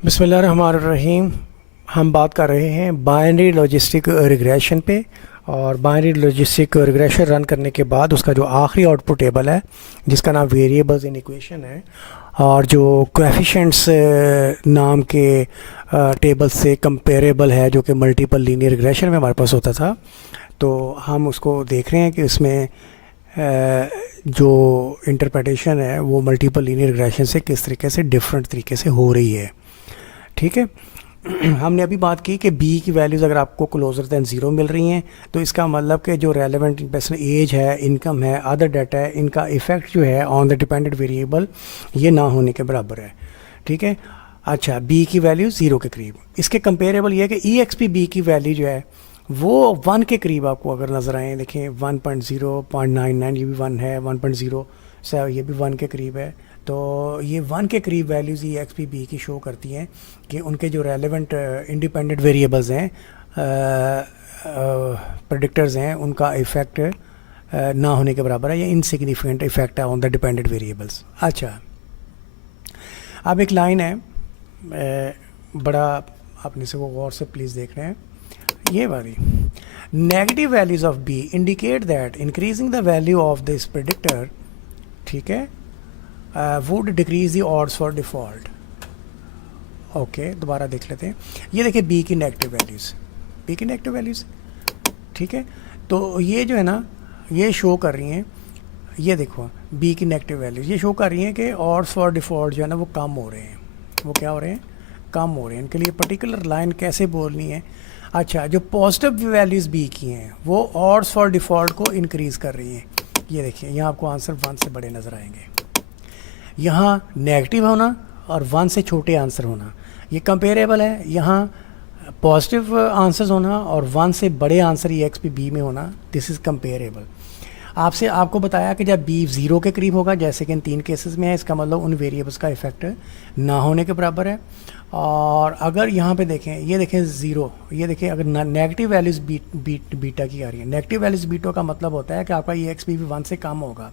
बिस्मिल्लाहिर्रहमानिर्रहीम। हम बात कर रहे हैं बाइनरी लॉजिस्टिक रिग्रेशन पे। और बाइनरी लॉजिस्टिक रिग्रेशन रन करने के बाद उसका जो आखिरी आउटपुट टेबल है जिसका नाम वेरिएबल्स इन इक्वेशन है, और जो कोएफिशिएंट्स नाम के टेबल से कंपेरेबल है जो कि मल्टीपल लीनियर रिग्रेशन में हमारे पास होता था, तो हम उसको देख रहे हैं कि उसमें जो इंटरप्रिटेशन है वो मल्टीपल लीनियर रिग्रेशन से किस तरीके से डिफरेंट तरीके से हो रही है। ठीक है। हमने अभी बात की कि बी की वैल्यूज़ अगर आपको क्लोजर दैन ज़ीरो मिल रही हैं तो इसका मतलब कि जो रेलेवेंट पर्सन एज है, इनकम है, अदर डाटा है, इनका इफ़ेक्ट जो है ऑन द डिपेंडेंट वेरिएबल ये ना होने के बराबर है। ठीक है। अच्छा, बी की वैल्यू ज़ीरो के करीब। इसके कंपेरेबल ये है कि ई एक्स पी बी की वैल्यू जो है वो वन के करीब आपको अगर नज़र आए, देखें 1.0, 0.99 ये भी वन है, 1.0 ये भी वन के करीब है। तो ये वन के करीब वैल्यूज़ ई एक्स पी बी की शो करती हैं कि उनके जो रेलेवेंट इंडिपेंडेंट वेरिएबल्स हैं, प्रेडिक्टर्स हैं, उनका इफ़ेक्ट ना होने के बराबर है या इनसिग्निफिकेंट इफ़ेक्ट है ऑन द डिपेंडेंट वेरिएबल्स। अच्छा, अब एक लाइन है, बड़ा आपने से वो गौर से प्लीज़ देख रहे हैं, ये वाली negative values of B indicate that increasing the value of this predictor, ठीक है, would decrease the odds for default. Okay, दोबारा देख लेते हैं। ये देखिए बी की नेगेटिव वैल्यूज़, बी की नेगेटिव वैल्यूज़, ठीक है। तो ये जो है ना, ये शो कर रही हैं, ये देखो बी की नेगेटिव वैल्यूज़ ये शो कर रही हैं कि ऑड्स फॉर डिफ़ॉल्ट जो है ना वो कम हो रहे हैं। वो क्या हो रहे हैं? कम हो रहे हैं। इनके लिए पर्टिकुलर लाइन कैसे बोलनी है? अच्छा, जो पॉजिटिव वैल्यूज़ बी की हैं वो ऑड्स फॉर डिफ़ॉल्ट को इंक्रीज़ कर रही हैं। ये देखिए यहाँ आपको आंसर वन से बड़े नज़र आएंगे। यहाँ नेगेटिव होना और वन से छोटे आंसर होना ये कंपेरेबल है। यहाँ पॉजिटिव आंसर्स होना और वन से बड़े आंसर ये एक्स पी बी में होना, दिस इज़ कंपेरेबल। आपको बताया कि जब बी ज़ीरो के करीब होगा, जैसे कि इन तीन केसेस में है, इसका मतलब उन वेरिएबल्स का इफेक्ट ना होने के बराबर है। और अगर यहाँ पे देखें, ये देखें ज़ीरो, ये देखें अगर नेगेटिव वैल्यूज़ बीटा की आ रही है, नेगेटिव वैल्यूज़ बीटा का मतलब होता है कि आपका ई एक्स पी भी वन से कम होगा।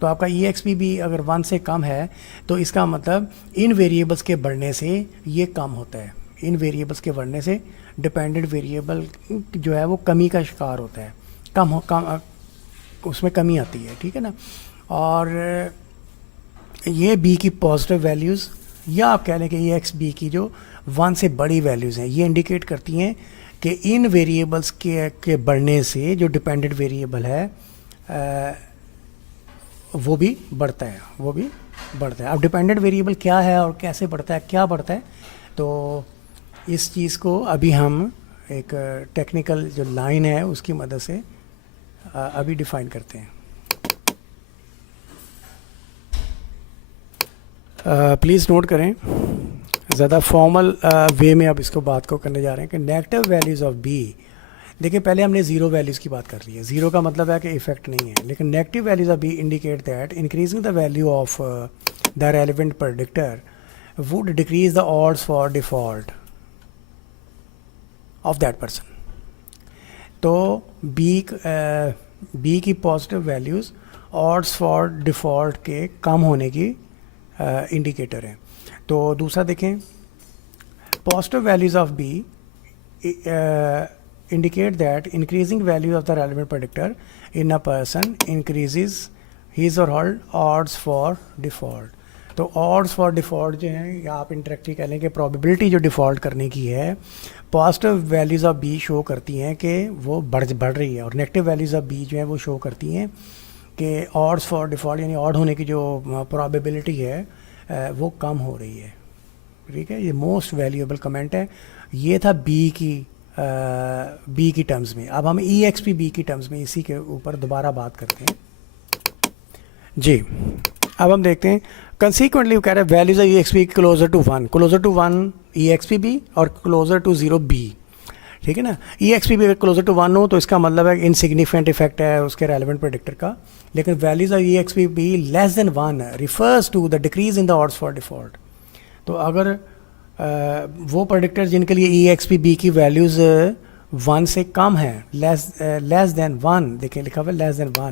तो आपका ई एक्स पी भी अगर वन से कम है तो इसका मतलब इन वेरिएबल्स के बढ़ने से ये कम होता है। इन वेरिएबल्स के बढ़ने से डिपेंडेंट वेरिएबल जो है वो कमी का शिकार होता है, कम उसमें कमी आती है। ठीक है ना। और ये बी की पॉजिटिव वैल्यूज़, या आप कह लें कि ये एक्स बी की जो वन से बड़ी वैल्यूज़ हैं, ये इंडिकेट करती हैं कि इन वेरिएबल्स के बढ़ने से जो डिपेंडेंट वेरिएबल है वो भी बढ़ता है, वो भी बढ़ता है। अब डिपेंडेंट वेरिएबल क्या है और कैसे बढ़ता है, क्या बढ़ता है, तो इस चीज़ को अभी हम एक टेक्निकल जो लाइन है उसकी मदद से अभी डिफ़ाइन करते हैं। प्लीज़ नोट करें, ज़्यादा फॉर्मल वे में अब इसको बात को करने जा रहे हैं कि नेगेटिव वैल्यूज़ ऑफ बी। देखिए पहले हमने ज़ीरो वैल्यूज़ की बात कर ली है। ज़ीरो का मतलब है कि इफेक्ट नहीं है, लेकिन negative values of B indicate that increasing the value of the relevant predictor would decrease the odds for default of that person. तो बी की positive values odds for default के कम होने की इंडिकेटर है। तो दूसरा देखें, positive values of B indicate that increasing value of the relevant predictor in a person increases his or her odds for default। तो odds for default जो है, या आप इंटरेक्टली कह लें कि probability जो डिफ़ॉल्ट करने की है, positive values of B show करती हैं कि वो बढ़ रही है, और नेगेटिव वैल्यूज़ ऑफ बी जो है वो शो करती हैं कि odds for default यानी ऑड होने की जो probability है वो कम हो रही है। ठीक है, ये मोस्ट वैल्यूएबल कमेंट है। ये था बी की टर्म्स में। अब हम ई एक्स पी बी की टर्म्स में इसी के ऊपर दोबारा बात करते हैं जी। अब हम देखते हैं, कंसीक्वेंटली कह रहे हैं values of E X P closer to one E X P B और क्लोजर टू ज़ीरो बी। ठीक है ना। ई एक्स पी बी अगर क्लोजर टू वन हो तो इसका मतलब है इनसिग्निफिकेंट इफेक्ट है उसके रेलेवेंट प्रेडिक्टर का, लेकिन values of E X P B less than one refers to the decrease in the odds for default. तो अगर वो प्रेडिक्टर जिनके लिए ई एक्स पी बी की वैल्यूज़ वन से कम है, लेस देन वन, देखिए लिखा हुआ है लेस देन वन,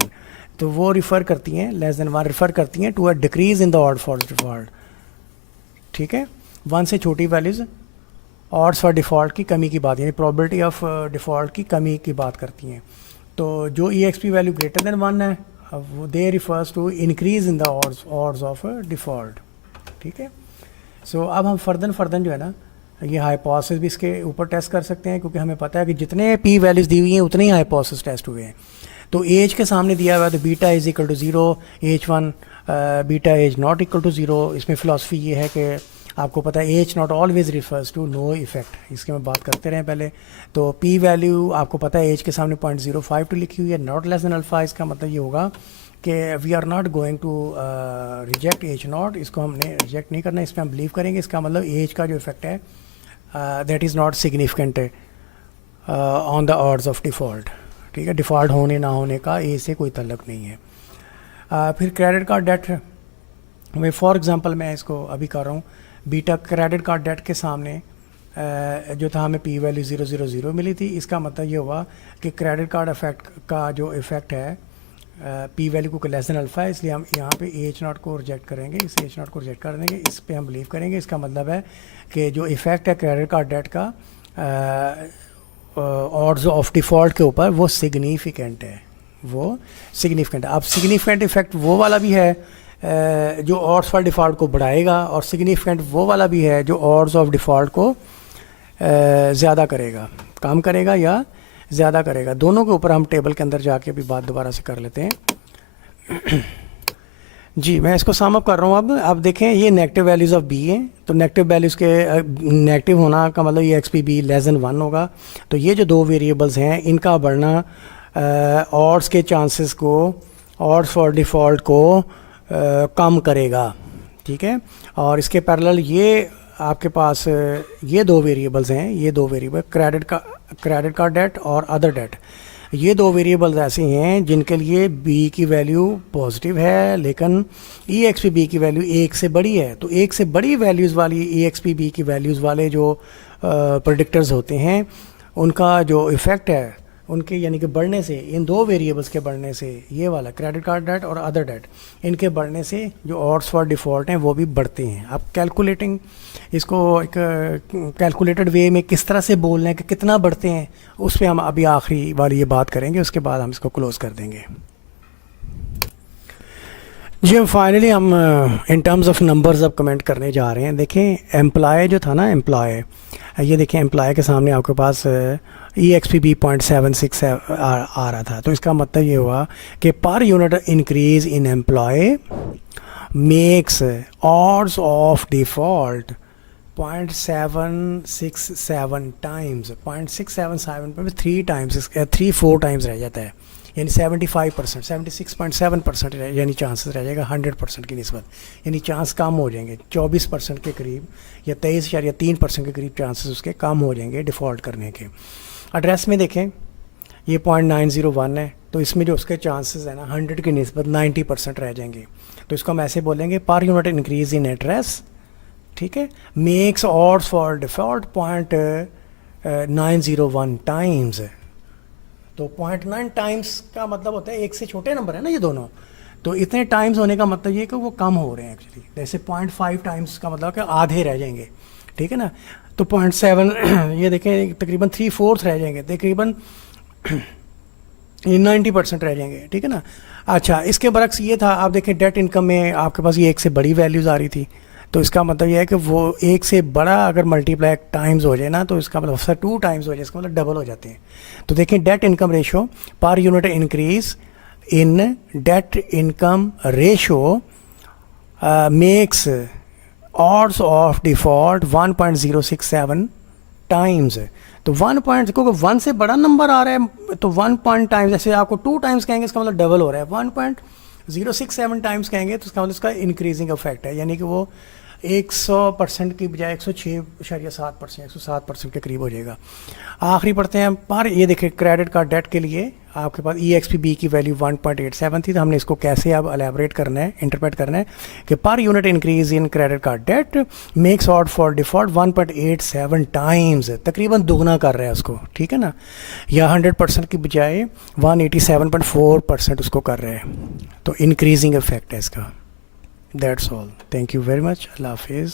तो वो रिफ़र करती हैं, लेस देन वन रिफ़र करती हैं to a decrease in the odd for default. ठीक है। 1 से छोटी वैल्यूज़ ऑड्स फॉर डिफ़ॉल्ट की कमी की बात, यानी प्रोबेबिलिटी ऑफ डिफ़ॉल्ट की कमी की बात करती हैं। तो जो EXP वैल्यू ग्रेटर देन 1 है वो they refers to increase in the odds of default. ठीक है, सो अब हम फर्दन जो है ना ये हाइपोथेसिस भी इसके ऊपर टेस्ट कर सकते हैं, क्योंकि हमें पता है कि जितने P वैल्यूज़ दी हुई हैं उतने ही हाइपोथेसिस टेस्ट हुए हैं। तो एज के सामने दिया हुआ है तो beta is equal to 0, H1 beta as not equal to 0। इसमें फ़िलासफ़ी ये है कि आपको पता है H not always refers to no effect, इसके में बात करते रहें पहले। तो P वैल्यू आपको पता है एज के सामने 0.052 लिखी हुई है, नॉट लेस देन अल्फ़ा। इसका मतलब ये होगा कि we are not going to reject H not, इसको हमने रिजेक्ट नहीं करना, इस पर हम बिलीव करेंगे। इसका मतलब एज का जो इफेक्ट है that is not significant on the odds of default. ठीक है, डिफ़ॉल्ट होने ना होने का एज से कोई ताल्लुक नहीं है। फिर क्रेडिट कार्ड डेट में फॉर एग्ज़ाम्पल मैं इसको अभी कर रहा हूँ, बीटा क्रेडिट कार्ड डेट के सामने जो था हमें P वैल्यू 0.000 मिली थी। इसका मतलब ये हुआ कि क्रेडिट कार्ड इफेक्ट का जो इफ़ेक्ट है P वैल्यू को लेस देन अल्फ़ा है, इसलिए हम यहाँ पे H नॉट को रिजेक्ट करेंगे, इस H नॉट को रिजेक्ट कर देंगे, इस पे हम बिलीव करेंगे। इसका मतलब है कि जो इफ़ेक्ट है क्रेडिट कार्ड डेट का ऑड्स ऑफ डिफ़ॉल्ट के ऊपर वो सिग्निफिकेंट है, वो सिग्निफिकेंट है। अब सिग्निफिकेंट इफ़ेक्ट वो वाला भी है जो ऑड्स फॉर डिफ़ॉल्ट को बढ़ाएगा, और सिग्निफिकेंट वो वाला भी है जो ऑड्स ऑफ डिफ़ॉल्ट को ज़्यादा करेगा, कम करेगा या ज़्यादा करेगा। दोनों के ऊपर हम टेबल के अंदर जाके भी बात दोबारा से कर लेते हैं। जी मैं इसको सम अप कर रहा हूँ। अब देखें ये नेगेटिव वैल्यूज़ ऑफ B हैं, तो नेगेटिव वैल्यूज़ के नेगेटिव होना का मतलब ये XPB लेस देन 1 होगा। तो ये जो दो वेरिएबल्स हैं इनका बढ़ना ऑड्स के चांसेस को, ऑड्स फॉर डिफ़ॉल्ट को कम करेगा। ठीक है, और इसके पैरेलल ये आपके पास ये दो वेरिएबल्स हैं, ये दो वेरिएबल क्रेडिट कार्ड डेट और अदर डेट, ये दो वेरिएबल्स ऐसे हैं जिनके लिए B की वैल्यू पॉजिटिव है लेकिन EXPB की वैल्यू 1 से बड़ी है। तो 1 से बड़ी वैल्यूज़ वाली EXPB की वैल्यूज़ वाले जो प्रेडिक्टर्स होते हैं उनका जो इफ़ेक्ट है उनके यानी कि बढ़ने से, इन दो वेरिएबल्स के बढ़ने से, ये वाला क्रेडिट कार्ड डेट और अदर डेट, इनके बढ़ने से जो ऑड्स फॉर डिफ़ॉल्ट हैं वो भी बढ़ते हैं। अब कैलकुलेटिंग इसको एक कैलकुलेटेड वे में किस तरह से बोल रहे हैं कि कितना बढ़ते हैं, उस पर हम अभी आखिरी वाली ये बात करेंगे, उसके बाद हम इसको क्लोज़ कर देंगे। जी हम फाइनली हम इन टर्म्स ऑफ नंबर्स अब कमेंट करने जा रहे हैं। देखें एम्प्लॉय जो था ना, एम्प्लॉय, ये देखें एम्प्लॉय के सामने आपके पास EXPB 0.76 आ रहा था। तो इसका मतलब ये हुआ कि per unit increase in employ makes odds of default 0.767 times, 0.677 पे 3 टाइम्स, 3-4 टाइम्स रह जाता है, यानी 75%, 76.7% यानी चांसेस रह जाएगा 100% की निस्बत, यानी चांस कम हो जाएंगे 24% के करीब या 23.3% के करीब चांसेस उसके कम हो जाएंगे डिफ़ॉल्ट करने के। एड्रेस में देखें ये 0.901 है, तो इसमें जो उसके चांसेस है ना 100 की निस्बत 90% रह जाएंगे। तो इसको हम ऐसे बोलेंगे पर यूनिट इंक्रीज इन एड्रेस, ठीक है, makes odds for default 0.901 times. तो 0.9 टाइम्स का मतलब होता है 1 से छोटे नंबर है ना ये दोनों, तो इतने टाइम्स होने का मतलब ये कि वो कम हो रहे हैं एक्चुअली। जैसे 0.5 टाइम्स का मतलब कि आधे रह जाएंगे, ठीक है ना। तो 0.7 ये देखें तकरीबन 3/4 रह जाएंगे, तकरीबन 90% रह जाएंगे, ठीक है ना। अच्छा इसके बरक्स ये था, आप देखें डेट इनकम में आपके पास ये 1 से बड़ी वैल्यूज़ आ रही थी, तो इसका मतलब यह है कि वो 1 से बड़ा अगर मल्टीप्लाई टाइम्स हो जाए ना तो इसका मतलब सर 2 टाइम्स हो जाए, इसका मतलब डबल हो जाते हैं। तो देखें debt income ratio per unit increase in debt income ratio makes odds of default 1.067 times. तो 1 से बड़ा नंबर आ रहा है तो 1 पॉइंट टाइम्स, जैसे आपको 2 टाइम्स कहेंगे इसका मतलब डबल हो रहा है, 1.067 टाइम्स कहेंगे तो इसका मतलब इसका इंक्रीजिंग इफेक्ट है, यानी कि वो 100% की बजाय 106.7%, 107% के करीब हो जाएगा। आखिरी पढ़ते हैं पर, ये देखिए क्रेडिट कार्ड डेट के लिए आपके पास EXPB की वैल्यू 1.87 थी, तो हमने इसको कैसे अब एलेबरेट करना है, इंटरप्रेट करना है कि per unit increase in credit card debt makes odd for default 1.87 times, तकरीबन दुगना कर रहा है उसको, ठीक है ना, या 100% की बजाय 187.4% उसको कर रहे हैं। तो इंक्रीजिंग इफेक्ट है इसका। That's all, thank you very much, अल्लाह हाफिज़।